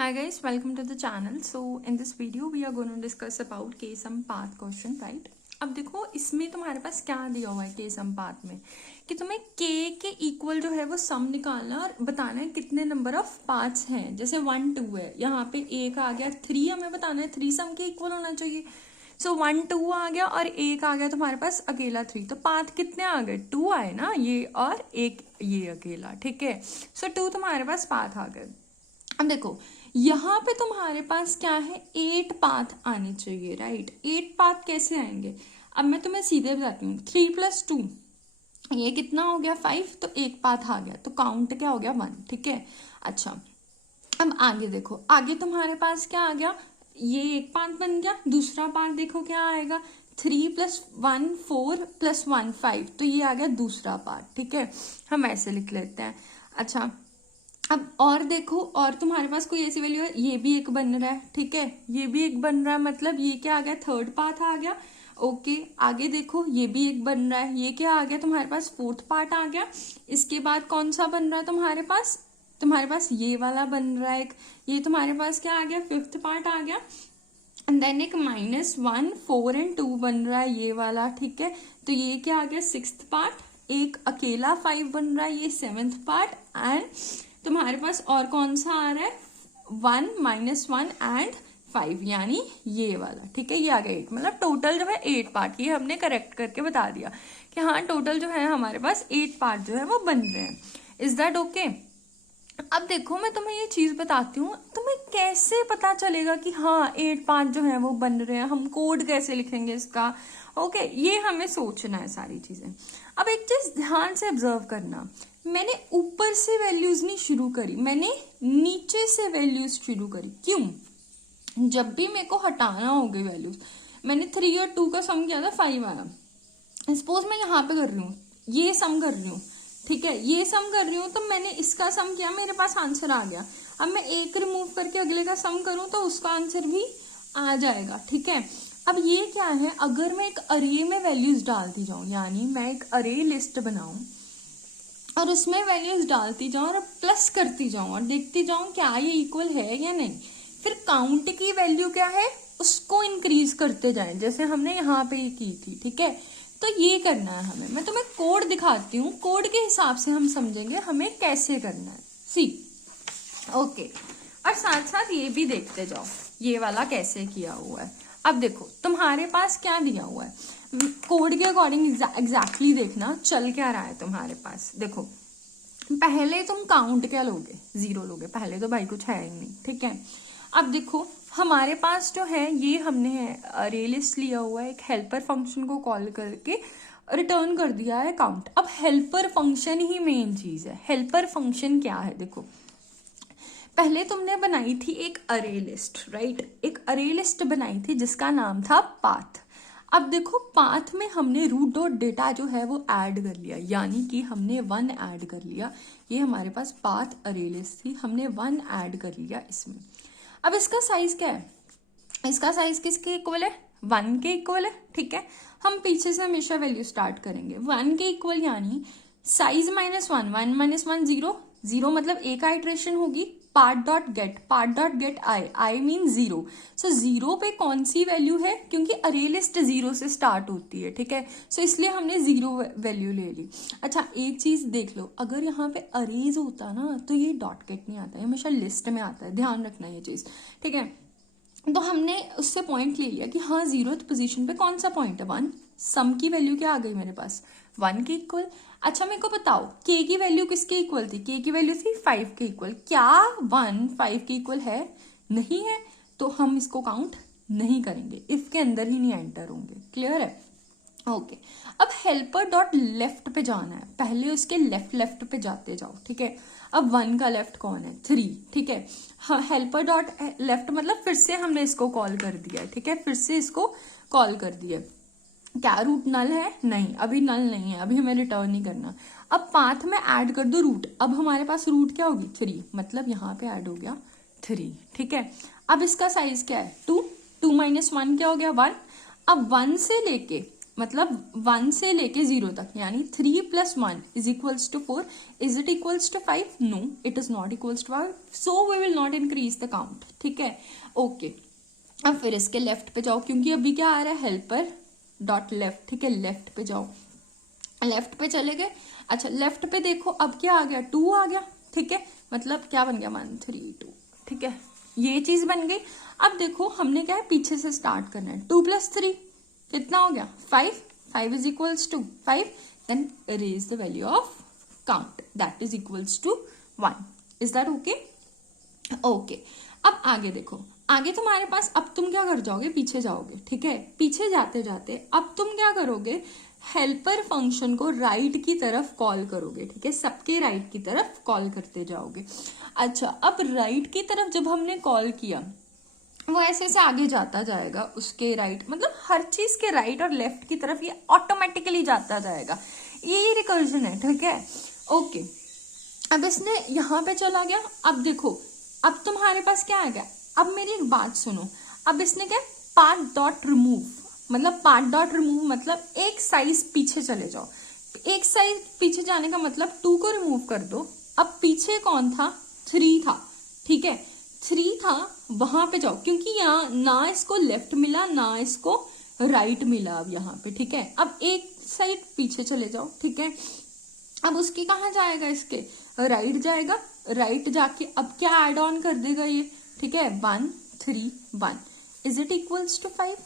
Hi guys, welcome to the channel. So in this video we are going to discuss about k sum path question, right? अब देखो इसमें तुम्हारे पास क्या दिया हुआ है k sum path में कि तुम्हें k के इक्वल जो है वो सम निकालना और बताना है कितने नंबर ऑफ पाथ्स हैं। जैसे 1 2 है, यहाँ पे एक आ गया 3, हमें बताना है 3 सम के इक्वल होना चाहिए। सो 1 2 आ गया और एक आ गया तुम्हारे पास अकेला 3, तो पाथ कितने आ गए? 2 आए ना, ये और एक ये अकेला, ठीक है। सो 2 तुम्हारे पास पाथ आ गए। अब देखो यहाँ पे तुम्हारे पास क्या है, 8 पाथ आने चाहिए, राइट। 8 पाथ कैसे आएंगे? अब मैं तुम्हें सीधे बताती हूँ। 3 + 2 ये कितना हो गया? 5, तो एक पाथ आ गया, तो काउंट क्या हो गया? 1, ठीक है। अच्छा अब आगे देखो, आगे तुम्हारे पास क्या आ गया? ये एक पाथ बन गया। दूसरा पाथ देखो क्या आएगा? 3 + 1 4 + 1 5, तो ये आ गया दूसरा पार्ट, ठीक है। हम ऐसे लिख लेते हैं। अच्छा अब और देखो, और तुम्हारे पास कोई ऐसी वैल्यू है, ये भी एक बन रहा है, ठीक है, ये भी एक बन रहा है, मतलब ये क्या आ गया? थर्ड पार्ट आ गया। ओके आगे देखो, ये भी एक बन रहा है, ये क्या आ गया तुम्हारे पास? फोर्थ पार्ट आ गया। इसके बाद कौन सा बन रहा है तुम्हारे पास? ये वाला बन रहा है एक, ये तुम्हारे पास क्या आ गया? फिफ्थ पार्ट आ गया। एंड देन एक -1 4 और 2 बन रहा है, ये वाला, ठीक है। तो ये क्या आ गया? Sixth part. एक अकेला 5 बन रहा है, ये सेवेंथ पार्ट। एंड तुम्हारे पास और कौन सा आ रहा है? 1 -1 एंड 5, यानी ये वाला, ठीक है। ये आ गया 8, मतलब टोटल जो है 8 पार्ट। ये हमने करेक्ट करके बता दिया कि हाँ टोटल जो है हमारे पास 8 पार्ट जो है वो बन रहे हैं। Is that okay? अब देखो मैं तुम्हें ये चीज बताती हूँ, तुम्हें कैसे पता चलेगा कि हाँ 8 पार्ट जो है वो बन रहे हैं, हम कोड कैसे लिखेंगे इसका? ओके ये हमें सोचना है सारी चीजें। अब एक चीज ध्यान से ऑब्जर्व करना, मैंने ऊपर से वैल्यूज नहीं शुरू करी, मैंने नीचे से वैल्यूज शुरू करी। क्यों? जब भी मेरे को हटाना होगी वैल्यूज, मैंने 3 और 2 का सम किया था, 5 आया। सपोज मैं यहाँ पे कर रही हूँ, ये सम कर रही हूँ, ठीक है, ये सम कर रही हूँ, तो मैंने इसका सम किया, मेरे पास आंसर आ गया। अब मैं एक रिमूव करके अगले का सम करूँ तो उसका आंसर भी आ जाएगा, ठीक है। अब ये क्या है, अगर मैं एक अरे में वैल्यूज डालती जाऊं, यानी मैं एक अरे लिस्ट बनाऊं और उसमें वैल्यूज डालती जाऊं और प्लस करती जाऊं और देखती जाऊं क्या ये इक्वल है या नहीं, फिर काउंट की वैल्यू क्या है उसको इंक्रीज करते जाएं, जैसे हमने यहाँ पे की थी, ठीक है। तो ये करना है हमें। मैं तुम्हें कोड दिखाती हूँ, कोड के हिसाब से हम समझेंगे हमें कैसे करना है। सी ओके, और साथ साथ ये भी देखते जाओ ये वाला कैसे किया हुआ है। अब देखो तुम्हारे पास क्या दिया हुआ है, कोड के अकॉर्डिंग एग्जैक्टली देखना चल क्या रहा है तुम्हारे पास। देखो पहले तुम काउंट क्या लोगे? 0 लोगे, पहले तो भाई कुछ है ही नहीं, ठीक है। अब देखो हमारे पास जो है ये हमने अरे लिस्ट लिया हुआ है, एक हेल्पर फंक्शन को कॉल करके रिटर्न कर दिया है काउंट। अब हेल्पर फंक्शन ही मेन चीज है। हेल्पर फंक्शन क्या है? देखो पहले तुमने बनाई थी एक अरे लिस्ट, राइट, एक अरे लिस्ट बनाई थी जिसका नाम था पाथ। अब देखो पाथ में हमने रूट डॉट डेटा जो है वो ऐड कर लिया, यानी कि हमने 1 ऐड कर लिया। ये हमारे पास पाथ अरे लिस्ट थी, हमने 1 ऐड कर लिया इसमें। अब इसका साइज क्या है? इसका साइज किसके इक्वल है? 1 के इक्वल है, ठीक है। हम पीछे से हमेशा वैल्यू स्टार्ट करेंगे 1 के इक्वल, यानी साइज -1 1 - 1 0 0, मतलब एक आइट्रेशन होगी। Part dot gate I mean 0। सो 0 पे कौन सी वैल्यू है? क्योंकि अरे लिस्ट 0 से स्टार्ट होती है, ठीक है। सो इसलिए हमने 0 वैल्यू ले ली। अच्छा एक चीज देख लो, अगर यहाँ पे अरेज होता ना तो ये डॉट गेट नहीं आता है, हमेशा लिस्ट में आता है, ध्यान रखना ये चीज, ठीक है। तो हमने उससे पॉइंट ले लिया कि हाँ 0th पोजीशन पे कौन सा पॉइंट है? 1। सम की वैल्यू क्या आ गई मेरे पास? 1 के इक्वल। अच्छा मेरे को बताओ k की वैल्यू किसके इक्वल थी? k की वैल्यू थी 5 के इक्वल। क्या 1 5 के इक्वल है? नहीं है, तो हम इसको काउंट नहीं करेंगे, इफ के अंदर ही नहीं एंटर होंगे। क्लियर है? ओके अब हेल्पर डॉट लेफ्ट पे जाना है, पहले उसके लेफ्ट पे जाते जाओ, ठीक है। अब 1 का लेफ्ट कौन है? 3, ठीक है। हाँ हेल्पर डॉट लेफ्ट मतलब फिर से हमने इसको कॉल कर दिया है, ठीक है, फिर से इसको कॉल कर दिया। क्या रूट नल है? नहीं, अभी नल नहीं है, अभी हमें रिटर्न नहीं करना। अब पाथ में ऐड कर दो रूट, अब हमारे पास रूट क्या होगी? 3, मतलब यहाँ पे ऐड हो गया 3, ठीक है। अब इसका साइज क्या है? 2 2 - 1 क्या हो गया? 1। अब 1 से लेके मतलब 1 से लेके 0 तक, यानी 3 + 1 is equals to 4. Is it equals to 5? No, it is not equals to 5. So we will not increase the count. ठीक है, ओके. अब फिर इसके लेफ्ट पे जाओ, क्योंकि अभी क्या आ रहा है, हेल्पर डॉट लेफ्ट. ठीक है, लेफ्ट पे जाओ, लेफ्ट पे चले गए. अच्छा, लेफ्ट पे देखो, अब क्या आ गया, 2 आ गया. ठीक है, मतलब क्या बन गया, 1 3 2. ठीक है, ये चीज बन गई. अब देखो हमने क्या है, पीछे से स्टार्ट करना है. 2 + 3 कितना हो गया, 5. 5 is equals to 5. Then erase the value of count, that is equals to 1. Is that okay? Okay. अब आगे देखो, आगे तुम्हारे पास, अब तुम क्या कर जाओगे, पीछे जाओगे. ठीक है, पीछे जाते जाते अब तुम क्या करोगे, हेल्पर फंक्शन को राइट की तरफ कॉल करोगे. ठीक है, सबके राइट की तरफ कॉल करते जाओगे. अच्छा, अब राइट की तरफ जब हमने कॉल किया, वो ऐसे ऐसे आगे जाता जाएगा उसके राइट, मतलब हर चीज के राइट और लेफ्ट की तरफ ये ऑटोमेटिकली जाता जाएगा. ये रिकर्जन है. ठीक है, ओके. अब इसने यहाँ पे चला गया. अब देखो, अब तुम्हारे पास क्या आ गया. अब मेरी एक बात सुनो, अब इसने क्या, पाथ डॉट रिमूव, मतलब पाथ डॉट रिमूव मतलब एक साइज पीछे चले जाओ. एक साइज पीछे जाने का मतलब 2 को रिमूव कर दो. अब पीछे कौन था, 3 था. ठीक है, 3 था, वहां पे जाओ, क्योंकि यहाँ ना इसको लेफ्ट मिला ना इसको राइट मिला. अब यहाँ पे ठीक है, अब एक साइड पीछे चले जाओ. ठीक है, अब उसकी कहाँ जाएगा, इसके राइट जाएगा. राइट जाके अब क्या ऐड ऑन कर देगा ये. ठीक है, 1 3 1. Is it equals to 5?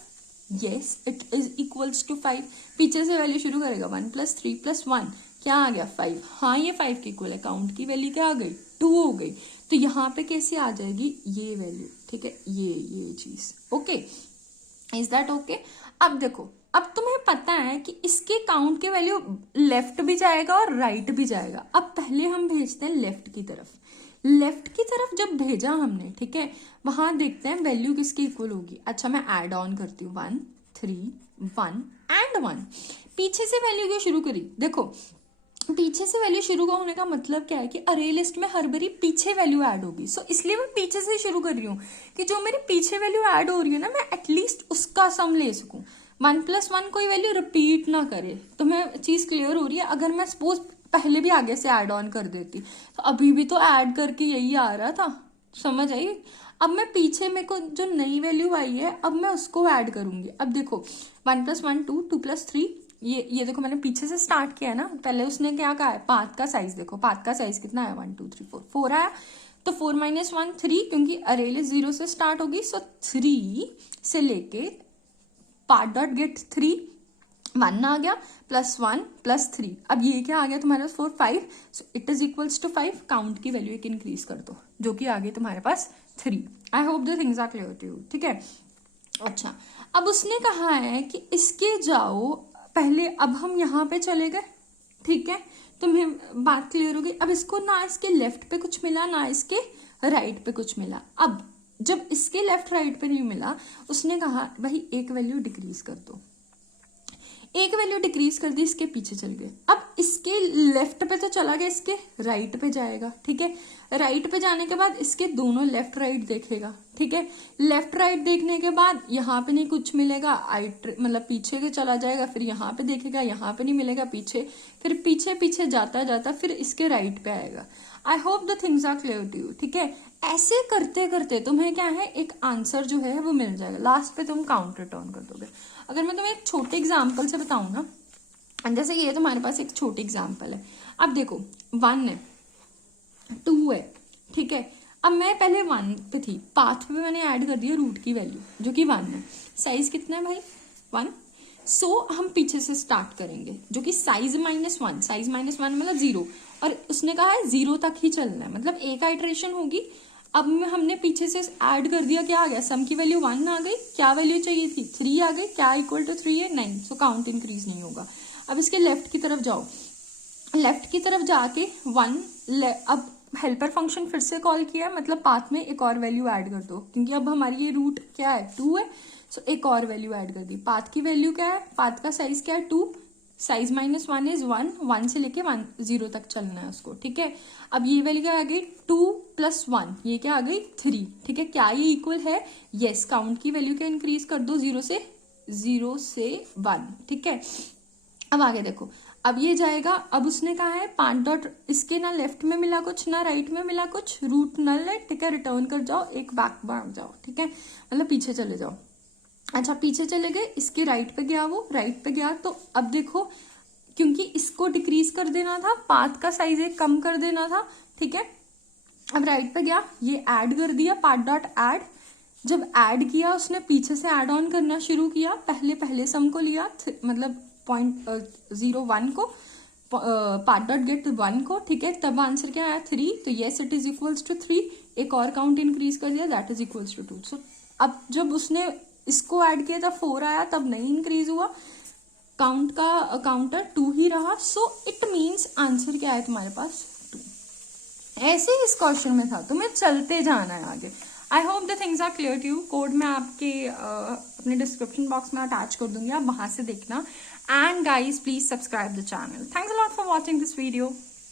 Yes, it is equals to 5. पीछे से वैल्यू शुरू करेगा, 1 + 3 + 1 क्या आ गया, 5. हाँ, ये 5 के इक्वल है. काउंट की वैल्यू क्या आ गई, 2 हो गई. तो यहाँ पे कैसे आ जाएगी ये वैल्यू. ठीक है, ये चीज. Okay, is that okay? अब देखो, अब तुम्हें पता है कि इसके काउंट के वैल्यू लेफ्ट भी जाएगा और राइट भी जाएगा. अब पहले हम भेजते हैं लेफ्ट की तरफ. लेफ्ट की तरफ जब भेजा हमने, ठीक है, वहां देखते हैं वैल्यू किसकी इक्वल होगी. अच्छा, मैं ऐड ऑन करती हूँ, 1 3 1 एंड 1. पीछे से वैल्यू क्यों शुरू करी, देखो पीछे से वैल्यू शुरू होने का मतलब क्या है कि अरे लिस्ट में हर बारी पीछे वैल्यू ऐड होगी. सो इसलिए मैं पीछे से शुरू कर रही हूँ कि जो मेरी पीछे वैल्यू ऐड हो रही है ना, मैं एटलीस्ट उसका सम ले सकूं. 1 + 1 कोई वैल्यू रिपीट ना करे. तो मैं चीज क्लियर हो रही है. अगर मैं सपोज पहले भी आगे से ऐड ऑन कर देती तो अभी भी तो ऐड करके यही आ रहा था. समझ आई? अब मैं पीछे, मेरे को जो नई वैल्यू आई है, अब मैं उसको ऐड करूंगी. अब देखो, 1 + 1 2 2 + 3, ये देखो मैंने पीछे से स्टार्ट किया ना. पहले उसने क्या कहा है, पाथ का साइज देखो, पाथ का साइज कितना है, 1 2 3 4 4 आया. तो 4 - 1 3, क्योंकि अरे लिस्ट 0 से स्टार्ट होगी. सो 3 से लेके पाथ डॉट गेट 3, 1 आ गया, +1 + 3. अब ये क्या आ गया तुम्हारे पास, 4 5. So it is equals to 5. Count की वैल्यू एक इंक्रीज कर दो, जो कि आ गई तुम्हारे पास 3. I hope the things are clear to you. ठीक है, अच्छा. अब उसने कहा है कि इसके जाओ पहले. अब हम यहाँ पे चले गए. ठीक है, तुम्हें बात क्लियर हो गई. अब इसको ना इसके लेफ्ट पे कुछ मिला ना इसके राइट पे कुछ मिला. अब जब इसके लेफ्ट राइट पे नहीं मिला, उसने कहा भाई एक वैल्यू डिक्रीज कर दो. एक वैल्यू डिक्रीज कर दी, इसके पीछे चल गए. अब इसके लेफ्ट पे तो चला गया, इसके राइट पे जाएगा. ठीक है, राइट पे जाने के बाद इसके दोनों लेफ्ट राइट देखेगा. ठीक है, लेफ्ट राइट देखने के बाद यहाँ पे नहीं कुछ मिलेगा, मतलब पीछे के चला जाएगा. फिर यहाँ पे देखेगा, यहाँ पे नहीं मिलेगा, पीछे. फिर पीछे पीछे जाता जाता फिर इसके राइट पे आएगा. I hope the things are clear to you. ठीक है, ऐसे करते करते तुम्हें क्या है, एक आंसर जो है वो मिल जाएगा. लास्ट पे तुम काउंट रिटर्न कर दोगे. अगर मैं तुम्हें एक छोटे एग्जाम्पल से बताऊं ना, जैसे ये तुम्हारे पास एक छोटी एग्जाम्पल है. अब देखो 1 है, 2 है. ठीक है, अब मैं पहले 1 पे थी, पाथ पे मैंने ऐड कर दिया रूट की वैल्यू जो कि 1 है. साइज कितना है भाई, 1. सो हम पीछे से स्टार्ट करेंगे, जो कि साइज -1. साइज -1 मतलब 0. और उसने कहा है 0 तक ही चलना है, मतलब एक आइटरेशन होगी. अब हमने पीछे से ऐड कर दिया, क्या आ गया, सम की वैल्यू 1 आ गई. क्या वैल्यू चाहिए थी, 3 आ गई. क्या इक्वल टू 3 है, 9. सो काउंट इंक्रीज नहीं होगा. अब इसके लेफ्ट की तरफ जाओ, लेफ्ट की तरफ जाके 1. अब हेल्पर फंक्शन फिर से कॉल किया, मतलब पाथ में एक और वैल्यू ऐड कर दो, क्योंकि अब हमारी ये रूट क्या है, 2 है. सो एक और वैल्यू ऐड कर दी. पाथ की वैल्यू क्या है, पाथ का साइज क्या है, 2. Size -1 is 1. 1 से लेके 0 तक चलना है उसको. ठीक है, अब ये वैल्यू क्या आ गई, 2 + 1, ये क्या आ गई, 3. ठीक है, क्या ये इक्वल है, यस. काउंट की वैल्यू क्या इंक्रीज कर दो, 0 से 0 से 1, ठीक है। अब आगे देखो, अब ये जाएगा, अब उसने कहा है 5 डॉट, इसके ना लेफ्ट में मिला कुछ ना राइट में मिला कुछ, रूट नल है, ठीक है, रिटर्न कर जाओ, एक बैक भाग जाओ, ठीक है, मतलब पीछे चले जाओ। अच्छा पीछे चले गए, इसके राइट पे गया, वो राइट पे गया, तो अब देखो क्योंकि इसको डिक्रीज कर देना था, पाथ का साइज एक कम कर देना था, ठीक है। अब राइट पे गया, ये ऐड कर दिया, पाथ डॉट ऐड, जब ऐड किया उसने पीछे से ऐड ऑन करना शुरू किया, पहले सम को लिया, मतलब 0.01 को, पाथ डॉट गेट 1 को, ठीक है, तब आंसर क्या आया 3, तो yes it is equals to 3, एक और काउंट इंक्रीज कर दिया, that is equals to 2। So अब जब उसने इसको ऐड किया था 4 आया, तब नहीं इंक्रीज हुआ, काउंट का काउंटर 2 ही रहा, सो इट मीन्स आंसर क्या है तुम्हारे पास 2। ऐसे ही इस क्वेश्चन में था, तुम्हें चलते जाना है आगे। I hope the things are clear to you. Code मैं आपके अपने डिस्क्रिप्शन बॉक्स में अटैच कर दूंगी, आप वहां से देखना। And guys please subscribe the channel. Thanks a lot for watching this video.